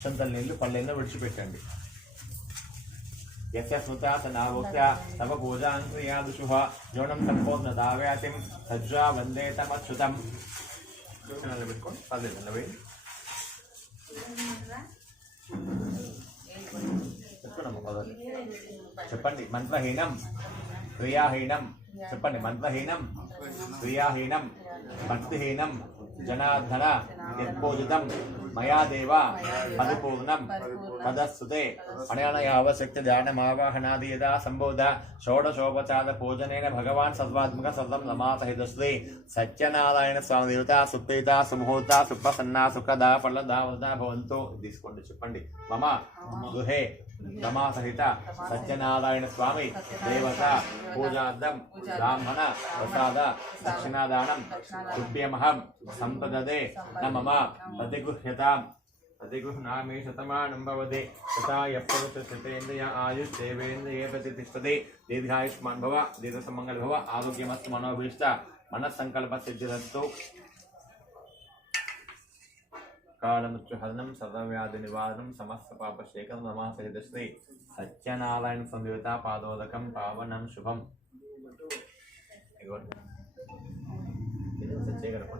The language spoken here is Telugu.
సంతల నీళ్లు పళ్ళెల్లో విడిచిపెట్టండి. యస్య స్మృతా సనాభోక్త్య తవ పూజాన్ క్రియాదుషుః యోనం సంపూర్ణ దావ్యాతిం సజ్జా వందే తమచ్యుతం. పెట్టుకోండి పర్లేదు వేయండి. చెప్పండి. మంత్రహీనం క్రియాహీనం చెప్పండి. మంత్రహీనం క్రియాహీనం భక్తిహీనం జనార్దన యత్పూజితం మయా దేవ పరిపూర్ణం తదస్తుతే అనయావశక్తి ధ్యానమావాహనాది యదా సంబోధ షోడశోపచార పూజనేన భగవాన్ సర్వాత్మక సర్వం రమాసహితశ్రీ సత్యనారాయణ స్వామి దేవత సుప్రీత సుముహూర్త సుప్రసన్న సుఖదా ఫలదా వరదా భవంతు. తీసుకోండి. చెప్పండి. మమ గృహే రమాసహిత సత్యనారాయణ స్వామి దేవత పూజార్థం బ్రాహ్మణ ప్రసాద దక్షిణాదానం తుభ్యమహం సంపదదే నమమ ప్రతిగృహ్యతాం ప్రతిగృహ్ణామి శతమానం భవతి తథా యఃపురుషేంద్రియ ఆయుష్ేవేంద్రియే ప్రతిష్టతి దీర్ఘాయుష్మాన్ భవ దీర్ఘసుమంగళ భవ ఆరోగ్యమస్తు మనోభీష్ట మనస్సంకల్ప సిద్ధిరస్తు. కాళమృత్యుహరణం సర్వవ్యాధి నివారణం సమస్త పాపశేఖరం రమాసహిత శ్రీ సత్యనారాయణ సందేవత పాదోదకం పావనం శుభం. సత్యగరపం